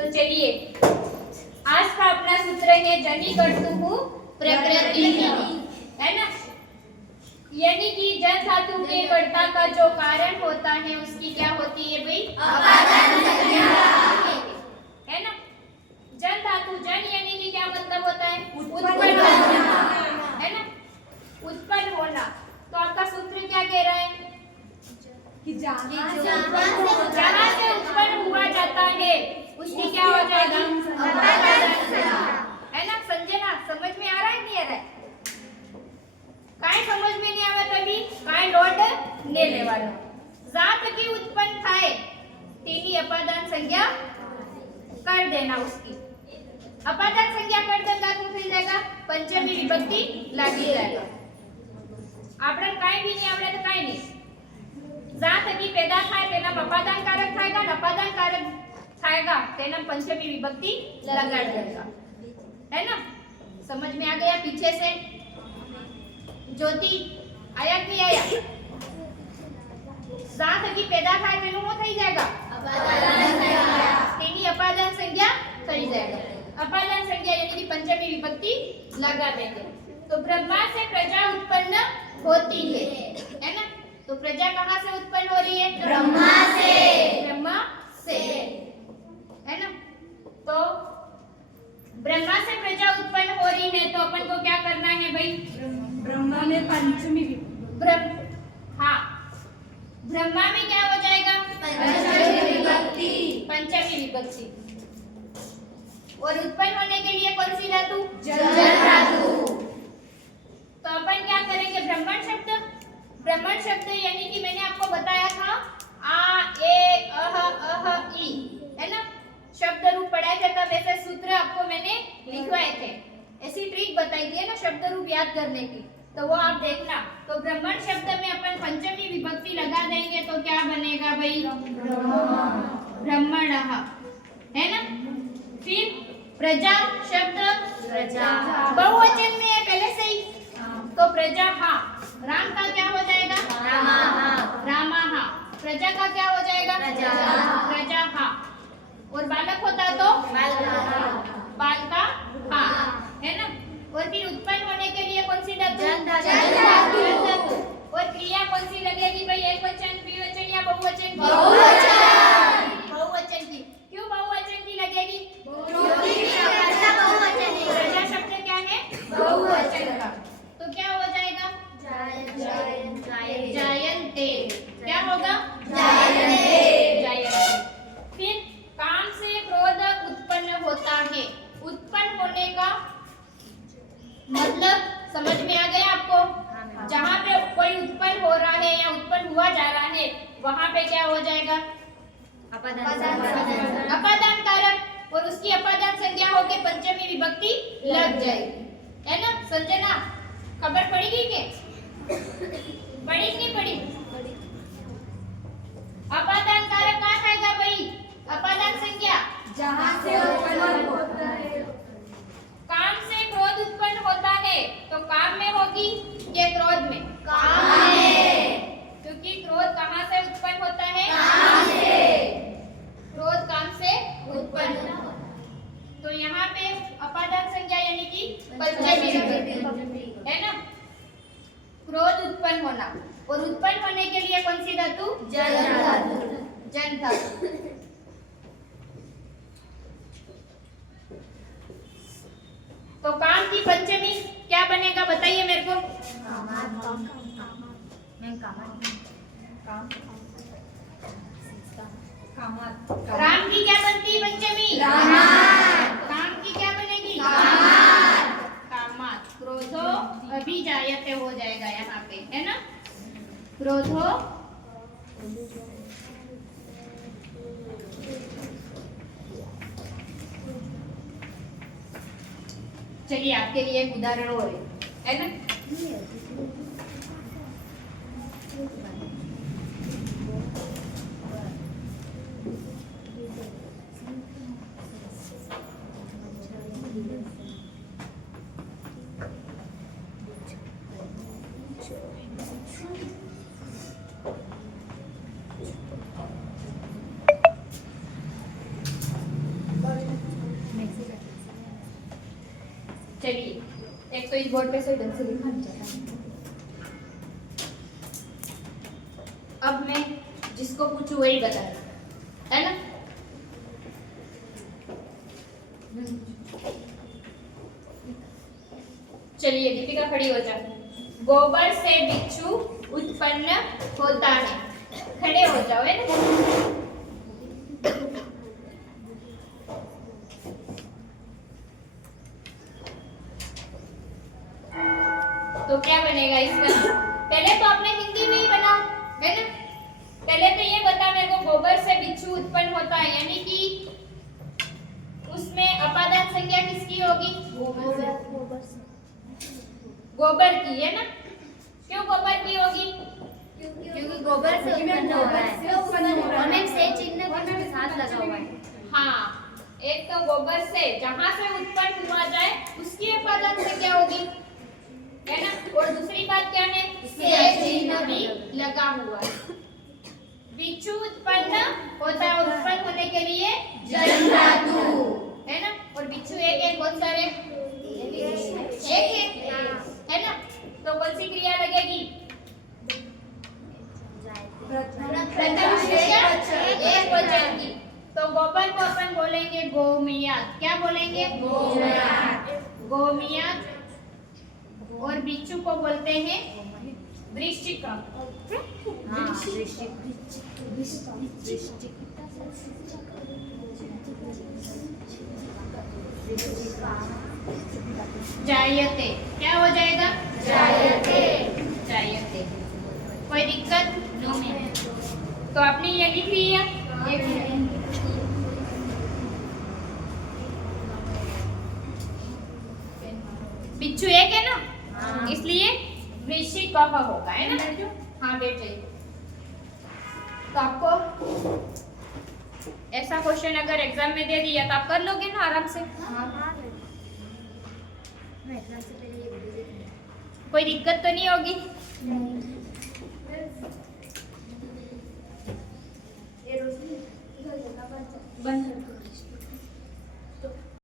तो चलिए आज का अपना सूत्र है जनि कर्तुः प्रकृतिः, है ना। यानी कि जन धातु के कर्ता का जो कारण होता है उसकी क्या होती है भाई? अपादान संज्ञा, है ना। जन धातु, जन यानी कि क्या मतलब होता है? उत्पन्न होना, है ना, उत्पन्न होना। तो आपका सूत्र क्या कह रहा है कि जहाँ से उत्पन्न हुआ जाता है उसकी क्या हो जाएगी? अपादान संज्ञा, है ना। संजना समझ में आ रहा है नहीं आ रहा है? કાઈ સમજ में नहीं આવે તभी કાઈ નોટ ને લેવાનો. જાત की उत्पन्न થાય તેની અપાદાન संज्ञा कर देना उसकी. अपादान संज्ञा कर देगा तो થઈ जाएगा पंचमी विभक्ति लागी जाएगा. આપણે કાઈ भी नहीं આવડે તો કાઈ नहीं. જાત की पैदा થાય તેના અપાદાન કારક થાયगा, અપાદાન કારક थाएगा तेना पंचमी विभक्ति लगा देगा, है ना. समझ में आ गया? पीछे से ज्योति आया कि नहीं आया? साथ की पैदा થાય તેનું શું થઈ जाएगा? અપાદાન સંજ્ઞા. તેની અપાદાન સંજ્ઞા થઈ जाएगा. अपादान संज्ञा यानी कि पंचमी विभक्ति लगा देंगे. तो ब्रह्मा से प्रजा उत्पन्न होती है ना. तो प्रजा कहाँ से उत्पन्न हो रही है? ब्रह्मा से. ब्रह्मा से, है ना. तो ब्रह्मा से प्रजा उत्पन्न हो रही है तो अपन को क्या करना है भाई? ब्रह्मा में पंचमी हाँ, ब्रह्मा में क्या हो जाएगा? पंचमी विभक्ति. पंचमी विभक्ति. और उत्पन्न होने के लिए कौन सी धातु? जल धातु. तो अपन क्या करेंगे? ब्रह्मण शब्द. ब्रह्मण शब्द यानी कि मैंने आपको बताया था आ ए अह ई, है ना. शब्द रूप पढ़ाया था तब ऐसे सूत्र आपको मैंने लिखवाए थे. ऐसी ट्रिक बताई थी ना शब्द रूप याद करने की, तो वो आप देखना. तो ब्रह्मण शब्द में अपन पंचमी विभक्ति लगा देंगे तो क्या बनेगा भाई? ब्रह्मणः, है ना. फिर प्रजा शब्द प्रजा बहुवचन में है पहले से ही, तो प्रजा हा. राम का क्या हो जाएगा? रामाः. प्रजा का क्या हो जाएगा? प्रजाः. और बालक होता तो बालका हा, है ना. और फिर उत्पन्न होने के लिए कौन सी धातु? जन धातु. और क्रिया कौन सी लगेगी भाई? एक वचन, द्विवचन या बहुवचन की? बहुवचन की. क्यों बहुवचन की लगेगी? प्रजा शब्द क्या है? बहुवचन का. तो क्या हो जाएगा? जायन्ते. क्या होगा? जायन्ते. फिर काम से क्रोध उत्पन्न होता है. उत्पन्न होने का मतलब समझ में आ गया आपको? जहाँ पे कोई उत्पन्न हो रहा है या उत्पन्न हुआ जा रहा है वहाँ पे क्या हो जाएगा? अपादान कारक. और उसकी अपादान संज्ञा होके पंचमी विभक्ति लग जाएगी, है ना. संजना खबर पड़ेगी के पड़ी कि नहीं पड़ी? अपादान कारक कहाँ आएगा भाई? अपादान संज्ञा जहाँ से उत्पन्न होता है. काम से क्रोध उत्पन्न होता है तो काम में होगी या क्रोध में? काम में. क्योंकि क्रोध कहाँ से उत्पन्न होता है? काम से. क्रोध काम से उत्पन्न. तो यहाँ पे अपादान संज्ञा यानी कि पंचमी विभक्ति, है ना. क्रोध उत्पन्न होना. और उत्पन्न होने के लिए कौन सी धातु? जल धातु. जन धातु. तो काम की पंचमी क्या बनेगा बताइए मेरे को? राम की क्या बनती है पंचमी? काम की क्या बनेगी? कामात्. क्रोधो अभिजायते हो जाएगा यहाँ पे, है ना. क्रोधो चलिए आपके लिए एक उदाहरण और है ना. चलिए, एक तो इस बोर्ड पे से ढंग से लिखा नहीं जाता। अब मैं जिसको पूछूं वही बता रहा है ना। चलिए दीपिका खड़ी हो जाओ। गोबर से बिच्छू उत्पन्न होता है। खड़े हो जाओ, है ना। तो क्या बनेगा इसका? पहले तो आपने हिंदी में ही बनाओ, है ना। पहले तो ये बता मेरे को, गोबर से बिच्छू उत्पन्न होता है, यानी कि उसमें अपादान संज्ञा किसकी होगी? गोबर की, है ना। क्यों गोबर की होगी? क्योंकि गोबर से उत्पन्न हो रहा है और एक से चिन्ह के साथ लगा हुआ है। हाँ, एक तो गोबर से जहां से उत्पन्न हुआ जाए उसकी अपादान संज्ञा होगी, है ना। और दूसरी बात क्या है? से चिन्ह भी लगा हुआ है। बिच्छू उत्पन्न होता है, उत्पन्न होने के लिए जन्म धातु, है ना। और बिच्छू एक एक बहुत सारे एक है ना। तो कौन सी क्रिया लगेगी? प्रथम एक वचन की। तो गोबर को अपन बोलेंगे गोमियात। क्या बोलेंगे? गोमियात। और बिच्छू को बोलते हैं वृश्चिका। जायते, क्या हो जाएगा? जायते। कोई दिक्कत? नो में। तो आपने ये लिख लिया? बिच्छू एक है ना, इसलिए वृश्चिकः होगा, है ना। हाँ बैठ जाइए। तो आपको ऐसा क्वेश्चन अगर एग्जाम में दे दिया तो आप कर लोगे ना आराम से? कोई दिक्कत तो नहीं होगी?